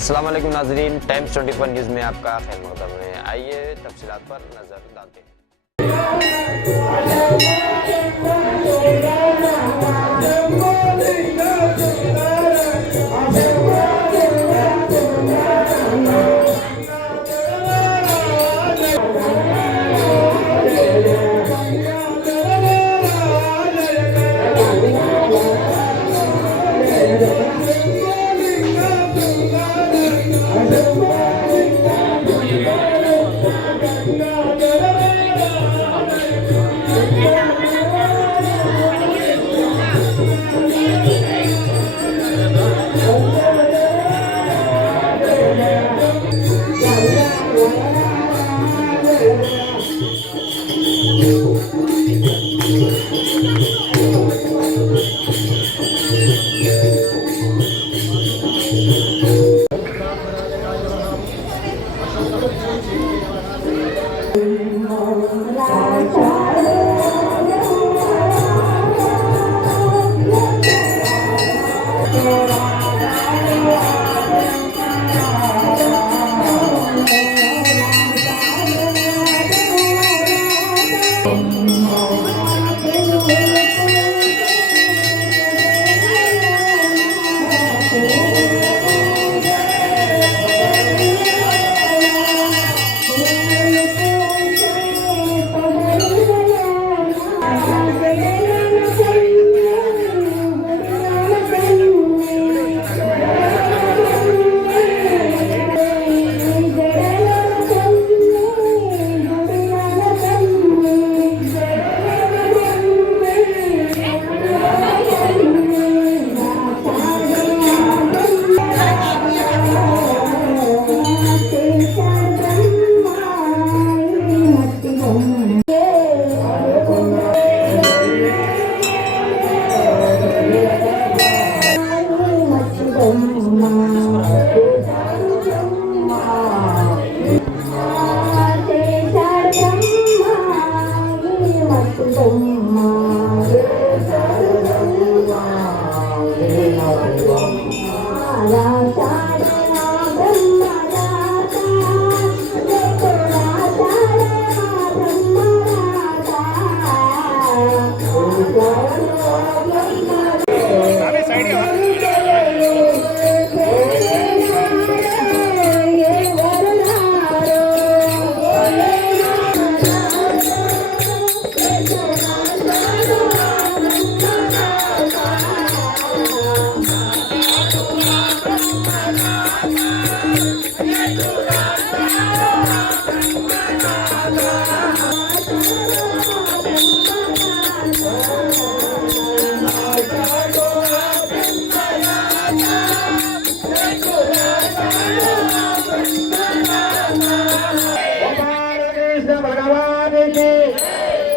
अस्सलाम नाजरीन, times 24 news में आपका खैर मकदम है। आइए तफसी पर नज़र डालते हैं।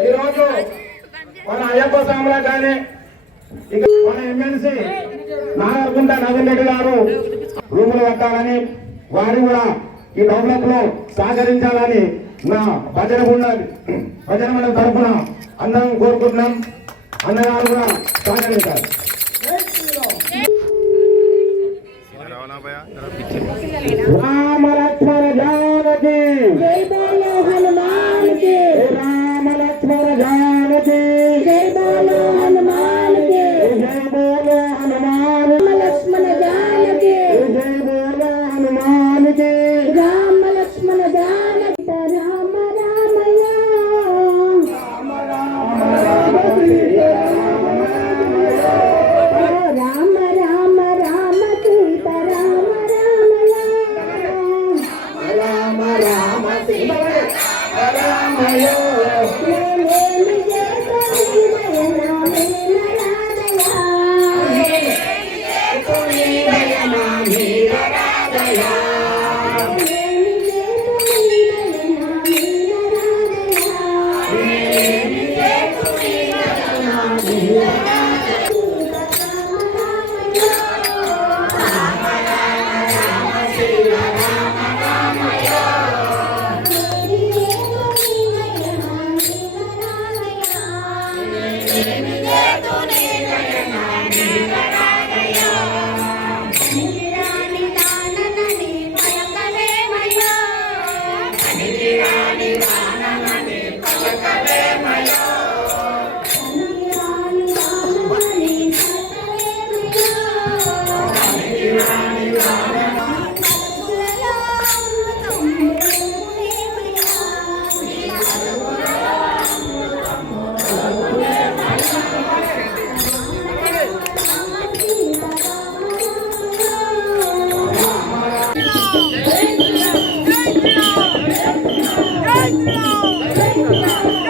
ఈరోజు మన అయ్యప్ప స్వాములకు కానీ మన ఎమ్మెల్సీ నాగర్గుంట నవీన్ రెడ్డి గారు రూములు కట్టాలని వారు కూడా ఈ డెవలప్లో సహకరించాలని నా భజన ఉండాలి భజన మండలి తరఫున అందరం కోరుకుంటున్నాం. అన్నగారు కూడా సహకరించాలి. రామ లక్ష్మణ జానకి.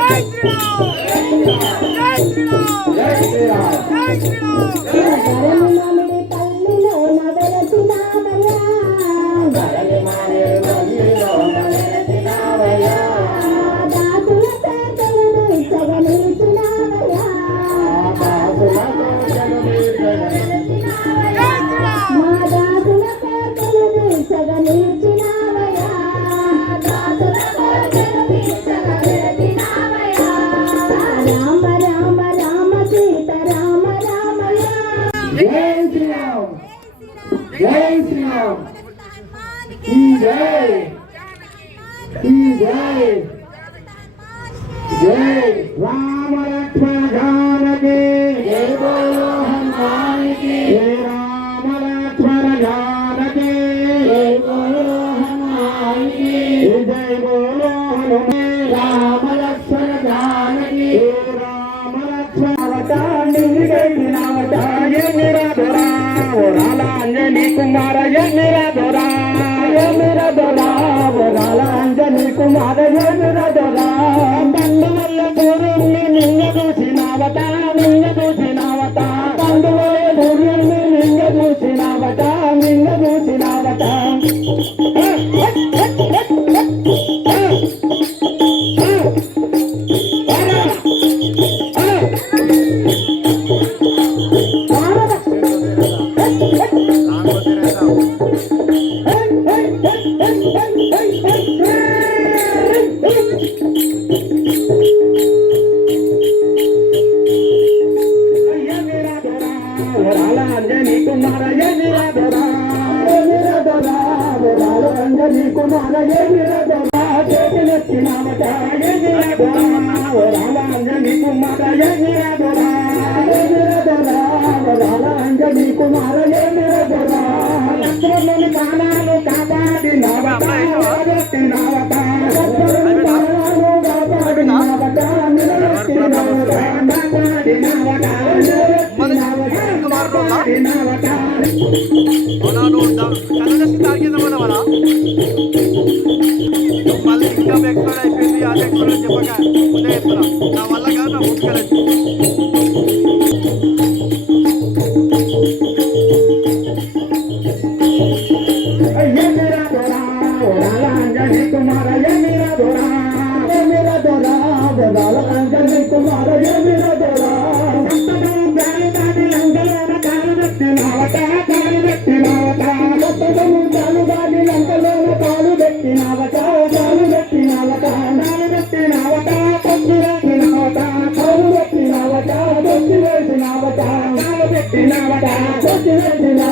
జగన్ రామ రామ రామ సీత రామ రామ జై శ్రీరామ్ జై శ్రీరామ్ ఈ జై ఈ జై జై రామ లక్ష్మణ అంజని కుమార ఎన్నిరా దొరా ఎన్నిరా దొరా ఓరాల అంజని కుమార దొరా నిన్న చూసినావత నిన్న చూసినావత బండు जगी कुमार ले मेरे गोरा लंगर मन काना लो काबा दिना बता मेरे तिना बता लंगर मन लो काबा दिना बता मेरे तिना बता बता दिना बता मेरे तिना बता दिना बता बना लो दा कनाडा सितार के जमाना वाला तो पाली का बैक पर आई फिर भी आज एक पर जब का उन्हें पर ना वाला गाना నా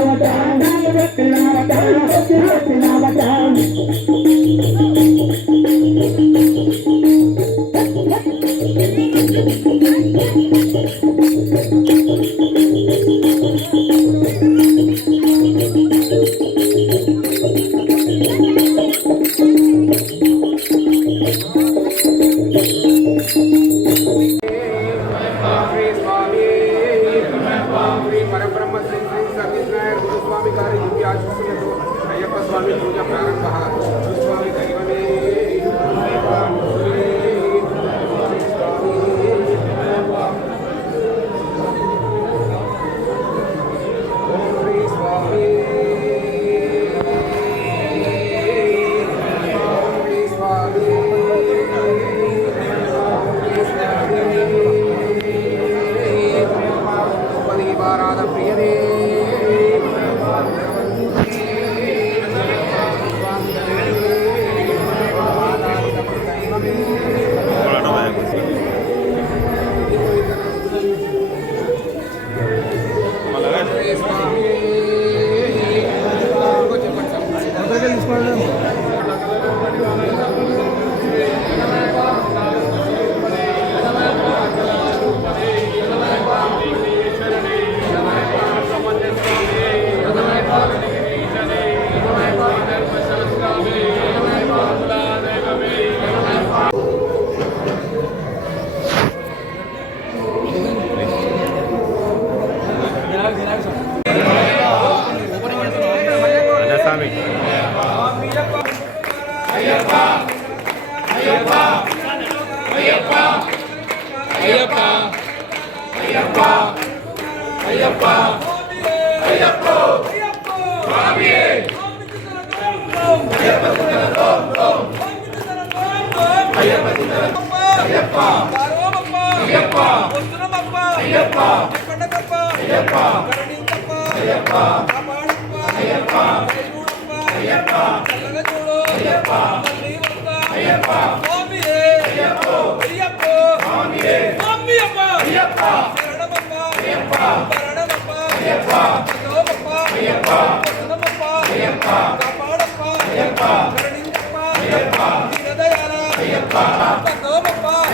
ఓపికలేదు శ్రీ గారి దివ్య ఆశీస్సులతో అయ్యప్ప స్వామి పూజ ప్రారంభ ஐயப்பா. சாரோமப்பா ஐயப்பா. ஒசுரமப்பா ஐயப்பா. கண்ணகப்பா ஐயப்பா. கருணிங்கப்பா ஐயப்பா. காபாடப்பா ஐயப்பா. கைரூடப்பா ஐயப்பா. கல்லகச்சூடு ஐயப்பா. ஸ்ரீவந்தா ஐயப்பா. சுவாமியே.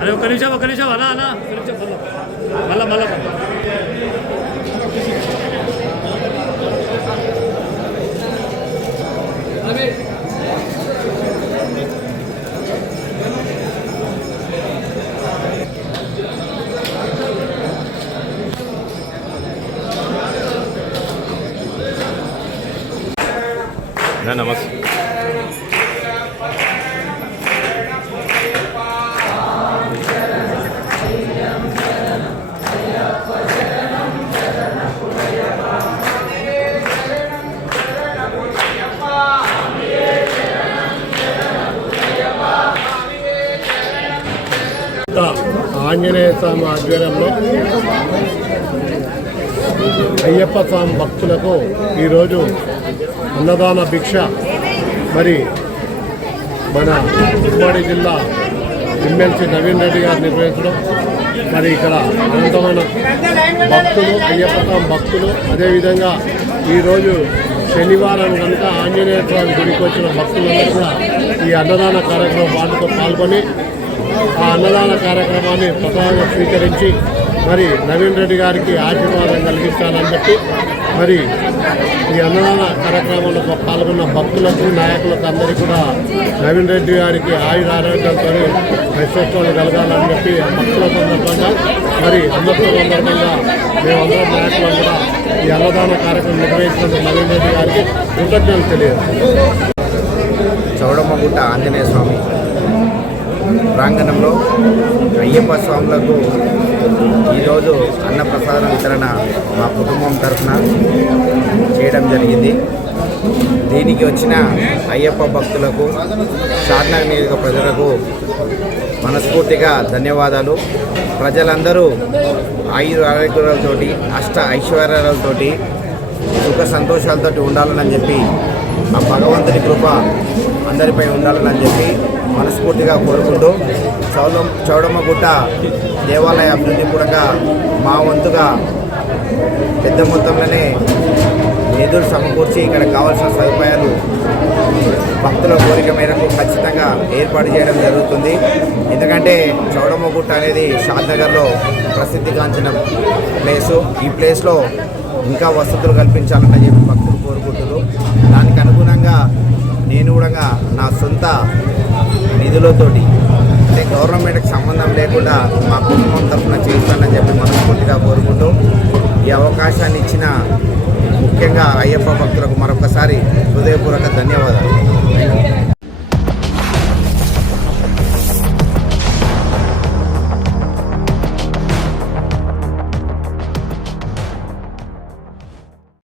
అరే ఒక్క నిమిషం ఒక్క నిమిషం అలా అలా ఒక్క నిమిషం మళ్ళా మళ్ళా మళ్ళా. ఆంజనేయ స్వామి ఆధ్వర్యంలో అయ్యప్ప స్వామి భక్తులకు ఈరోజు అన్నదాన భిక్ష. మరి మన ఉమ్మడి జిల్లా ఎమ్మెల్సీ నవీన్ రెడ్డి గారు నిర్వహించడం మరి ఇక్కడ అనంతమైన భక్తులు అయ్యప్ప స్వామి భక్తులు. అదేవిధంగా ఈరోజు శనివారం కనుక ఆంజనేయ స్వామి గుడికి వచ్చిన భక్తులందరూ కూడా ఈ అన్నదాన కార్యక్రమం వాటితో పాల్గొని ఆ అన్నదాన కార్యక్రమాన్ని ప్రధానంగా స్వీకరించి మరి నవీన్ రెడ్డి గారికి ఆశీర్వాదం కలిగించాలని చెప్పి మరి ఈ అన్నదాన కార్యక్రమంలో పాల్గొన్న భక్తులకు నాయకులకు అందరికీ కూడా నవీన్ రెడ్డి గారికి ఆయుర ఆరోగ్యంతో విశ్వత్వాలు కలగాలని చెప్పి భక్తుల సందర్భంగా మరి అన్నత్వ సందర్భంగా మేమందరం నాయకులు కూడా ఈ అన్నదాన కార్యక్రమం నిర్వహించినందుకు నవీన్ రెడ్డి గారికి కృతజ్ఞతలు తెలియదు చౌడమ్మగుట్ట ఆంజనేయ స్వామి. ప్రాంగణంలో అయ్యప్ప స్వాములకు ఈరోజు అన్నప్రసాదం వితరణ మా కుటుంబం తరఫున చేయడం జరిగింది. దీనికి వచ్చిన అయ్యప్ప భక్తులకు షాద్నగర్ నియోజక ప్రజలకు మనస్ఫూర్తిగా ధన్యవాదాలు. ప్రజలందరూ ఆయుర ఆరోగ్యాలతోటి అష్ట ఐశ్వర్యాలతోటి సుఖ సంతోషాలతోటి ఉండాలని చెప్పి ఆ భగవంతుని కృప అందరిపై ఉండాలని చెప్పి మనస్ఫూర్తిగా కోరుకుంటూ చౌడమ్మ గుట్ట దేవాలయ అభివృద్ధి కూడా మా వంతుగా పెద్ద మొత్తంలోనే నిధులు సమకూర్చి ఇక్కడ కావాల్సిన సదుపాయాలు భక్తుల కోరిక మేరకు ఖచ్చితంగా ఏర్పాటు చేయడం జరుగుతుంది. ఎందుకంటే చౌడమ్మ గుట్ట అనేది షాద్నగర్లో ప్రసిద్ధిగాంచిన ప్లేసు. ఈ ప్లేస్లో ఇంకా వసతులు కల్పించాలని చెప్పి భక్తులు కోరుకుంటున్నారు. దానికి అనుగుణంగా నేను కూడా నా సొంత నిధులతోటి అంటే గవర్నమెంట్కి సంబంధం లేకుండా మా కుటుంబం తరఫున చేస్తానని చెప్పి మనస్ఫూర్తిగా కోరుకుంటూ ఈ అవకాశాన్ని ఇచ్చిన ముఖ్యంగా అయ్యప్ప భక్తులకు మరొకసారి హృదయపూర్వక ధన్యవాదాలు.